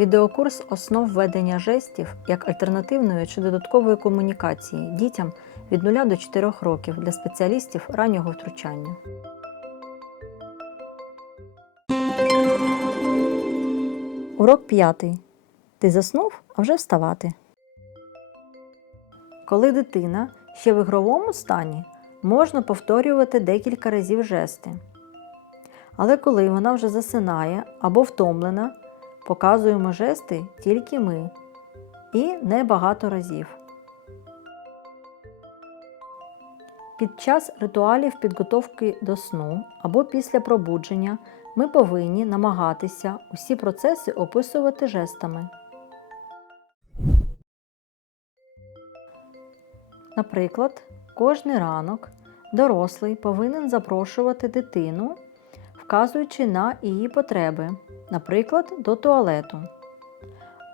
Відеокурс основ ведення жестів як альтернативної чи додаткової комунікації дітям від 0 до 4 років для спеціалістів раннього втручання. Урок 5. Ти заснув, а вже вставати. Коли дитина ще в ігровому стані, можна повторювати декілька разів жести. Але коли вона вже засинає або втомлена, показуємо жести тільки ми і не багато разів. Під час ритуалів підготовки до сну або після пробудження ми повинні намагатися усі процеси описувати жестами. Наприклад, кожний ранок дорослий повинен запрошувати дитину, вказуючи на її потреби, наприклад, до туалету.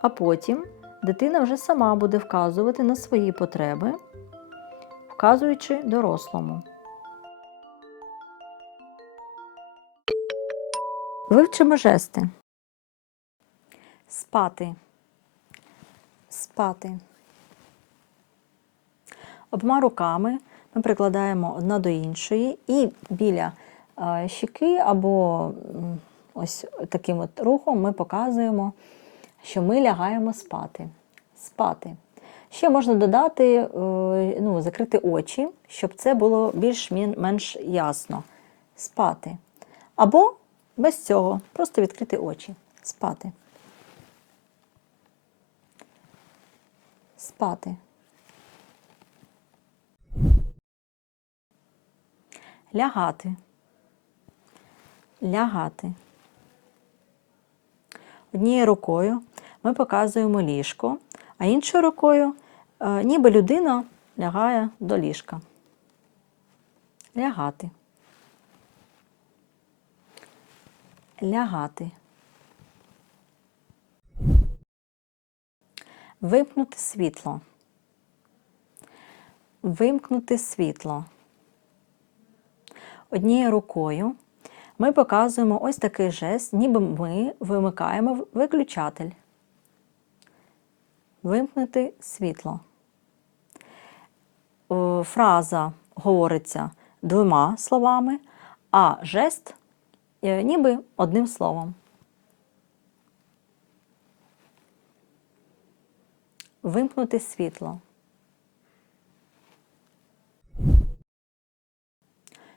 А потім дитина вже сама буде вказувати на свої потреби, вказуючи дорослому. Вивчимо жести. Спати. Спати. Обома руками ми прикладаємо одна до іншої і біля щіки або ось таким от рухом ми показуємо, що ми лягаємо спати. Спати. Ще можна додати, е, ну, закрити очі, щоб це було більш-менш ясно. Спати. Або без цього, просто відкрити очі. Спати. Спати. Лягати. Лягати. Однією рукою ми показуємо ліжко, а іншою рукою е, ніби людина лягає до ліжка. Лягати. Лягати. Вимкнути світло. Вимкнути світло. Однією рукою ми показуємо ось такий жест, ніби ми вимикаємо виключатель. Вимкнути світло. Е, Фраза говориться двома словами, а жест е, ніби одним словом. Вимкнути світло.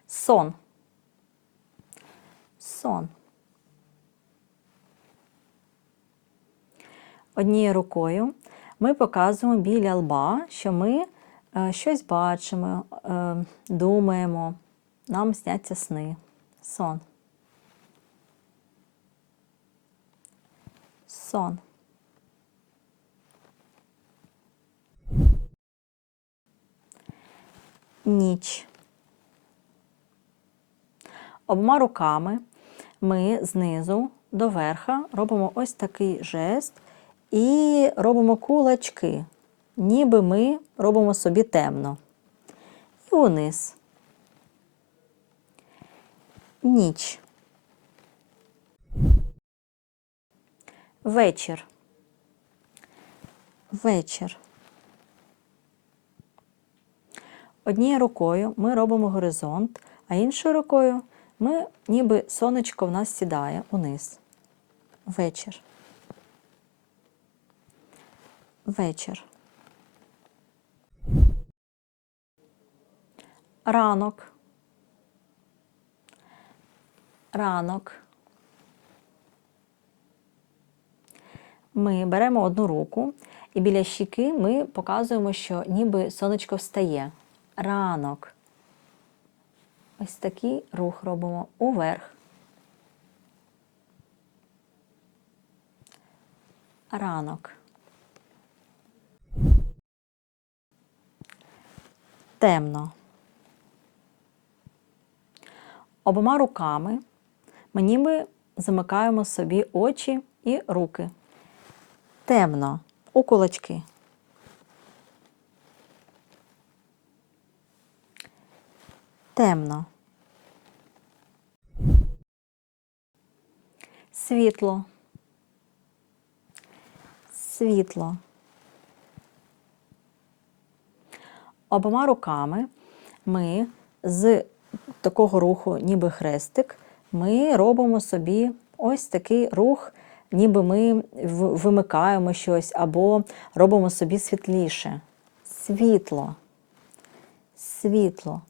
Сон. Сон. Однією рукою ми показуємо біля лба, що ми е, щось бачимо, е, думаємо, нам сняться сни. Сон. Сон. Ніч. Обома руками ми знизу до верха робимо ось такий жест і робимо кулачки, ніби ми робимо собі темно. І униз. Ніч. Вечір. Вечір. Однією рукою ми робимо горизонт, а іншою рукою ми ніби сонечко в нас сідає униз. Вечір. Вечір. Ранок. Ранок. Ми беремо одну руку і біля щіки ми показуємо, що ніби сонечко встає. Ранок. Ось такий рух робимо уверх. Ранок. Темно. Обома руками ми ніби замикаємо собі очі і руки. Темно. У кулачки. Темно. Світло. світло. Обома руками ми з такого руху, ніби хрестик, ми робимо собі ось такий рух, ніби ми вимикаємо щось або робимо собі світліше. Світло. Світло.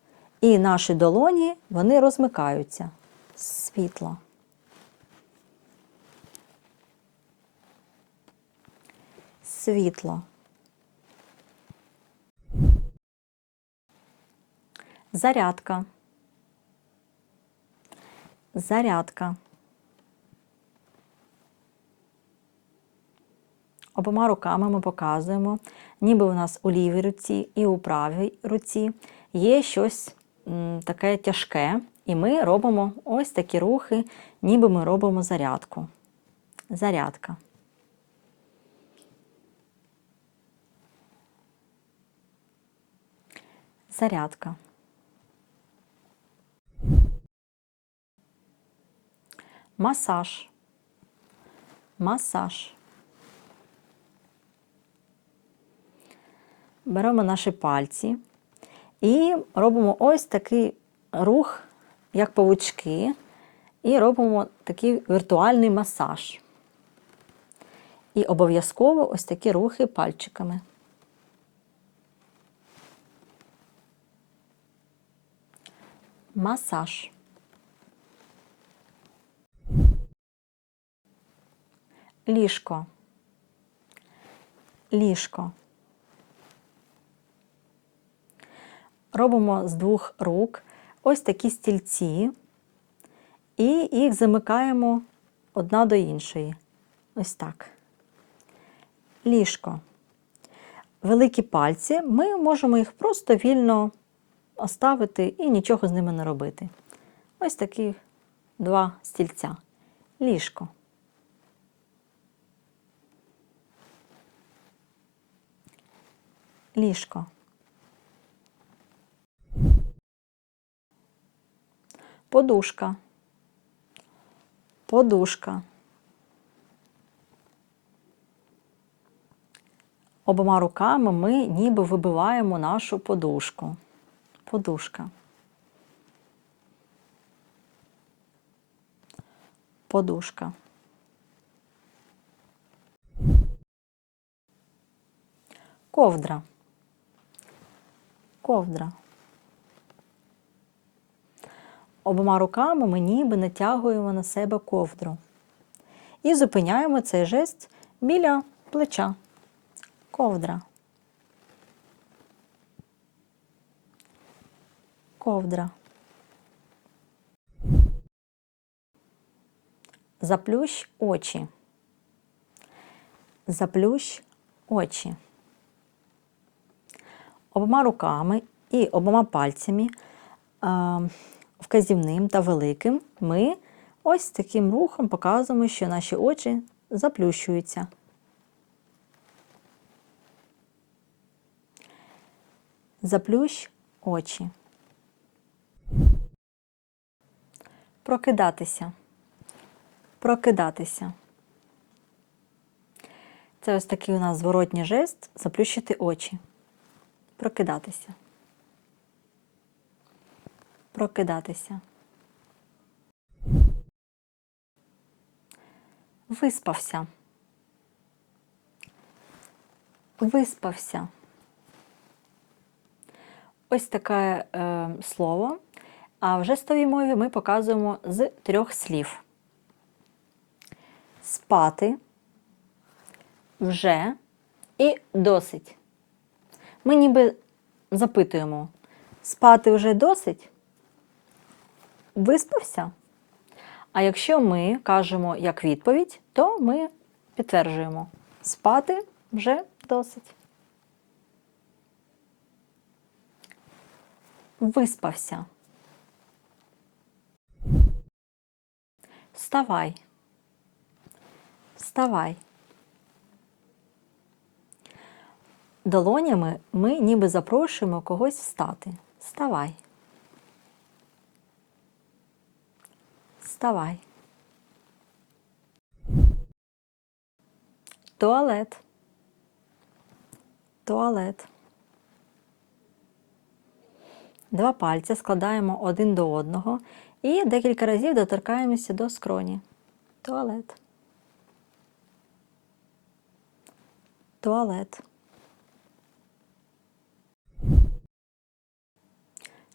І наші долоні вони розмикаються. Світло. Світло. Зарядка. Зарядка. Обома руками ми показуємо, ніби у нас у лівій руці і у правій руці є щось таке тяжке, і ми робимо ось такі рухи, ніби ми робимо зарядку. Зарядка. Зарядка. Масаж. Масаж. Беремо наші пальці і робимо ось такий рух, як павучки, і робимо такий віртуальний масаж. І обов'язково ось такі рухи пальчиками. Масаж. Ліжко. Ліжко. Робимо з двох рук ось такі стільці і їх замикаємо одна до іншої. Ось так. Ліжко. Великі пальці ми можемо їх просто вільно оставити і нічого з ними не робити. Ось такі два стільця. Ліжко. Ліжко. Подушка. Подушка. Обома руками ми ніби вибиваємо нашу подушку. Подушка. Подушка. Ковдра. Ковдра. Обома руками ми ніби натягуємо на себе ковдру. І зупиняємо цей жест біля плеча. Ковдра. Ковдра. Заплющ очі. Заплющ очі. Обома руками і обома пальцями, а, вказівним та великим, ми ось таким рухом показуємо, що наші очі заплющуються. Заплющ очі. Прокидатися. Прокидатися. Це ось такий у нас зворотній жест заплющити очі. Прокидатися. Прокидатися. Виспався. Виспався. Ось таке е, слово. А в жестовій мові ми показуємо з трьох слів: спати, вже і досить. Ми ніби запитуємо: спати вже досить? Виспався? А якщо ми кажемо як відповідь, то ми підтверджуємо: спати вже досить. Виспався. Вставай. Вставай. Долонями ми ніби запрошуємо когось встати. Вставай. Вставай. Туалет. туалет. Два пальці складаємо один до одного і декілька разів доторкаємося до скроні. Туалет. Туалет.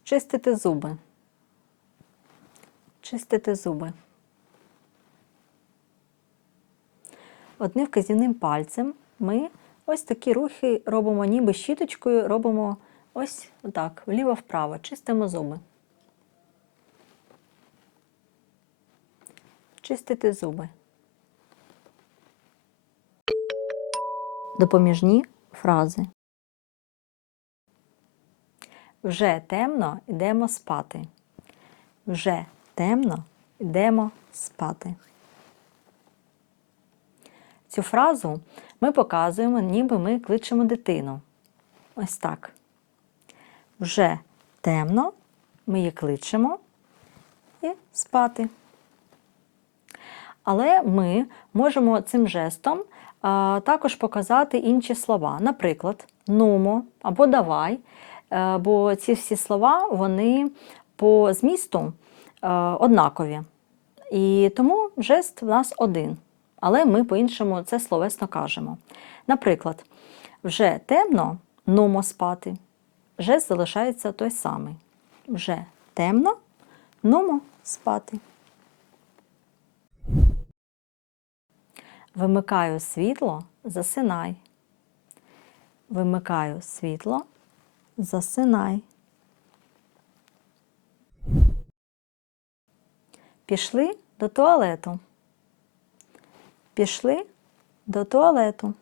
Чистити зуби. Чистити зуби. Одним вказівним пальцем ми ось такі рухи робимо, ніби щіточкою робимо ось так, вліво-вправо, чистимо зуби. Чистити зуби. Допоміжні фрази. Вже темно, йдемо спати. Вже темно, йдемо спати. Цю фразу ми показуємо, ніби ми кличемо дитину. Ось так. Вже темно, ми її кличемо і спати. Але ми можемо цим жестом а, також показати інші слова. Наприклад, нумо або давай. Е, бо ці всі слова вони по змісту однакові. І тому жест в нас один. Але ми по-іншому це словесно кажемо. Наприклад, вже темно, нумо спати. Жест залишається той самий. Вже темно, нумо спати. Вимикаю світло, засинай. Вимикаю світло, засинай. Пішли до туалету. Пішли до туалету.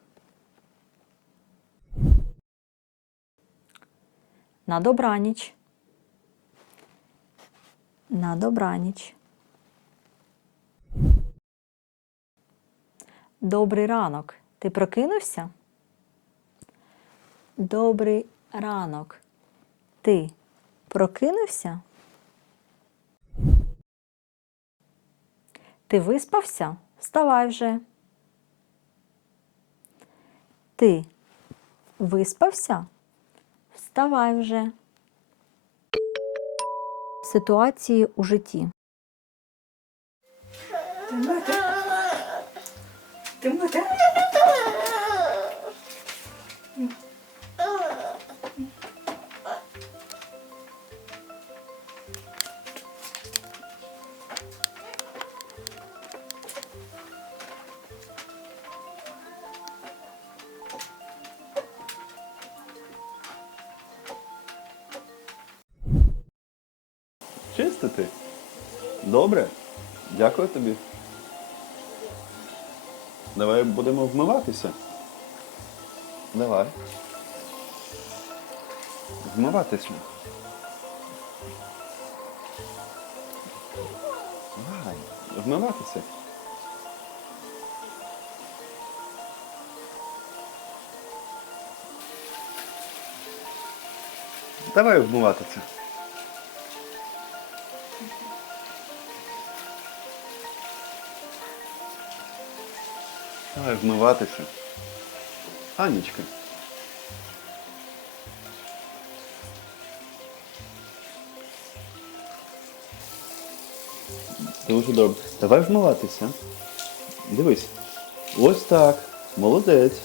На добраніч. На добраніч. Добрий ранок. Ти прокинувся? Добрий ранок. Ти прокинувся? Ти виспався? Вставай вже. Ти виспався? Вставай вже. Ситуації у житті. Тимоте? Чистити? Добре. Дякую тобі. Давай будемо вмиватися. Давай. Вмиватися. Давай. Вмиватися. Давай вмиватися. Давай вмиватися. Анічка. Дуже добре. Давай вмиватися. Дивись. Ось так. Молодець.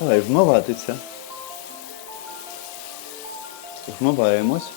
Давай вмиватися. Вмиваємось.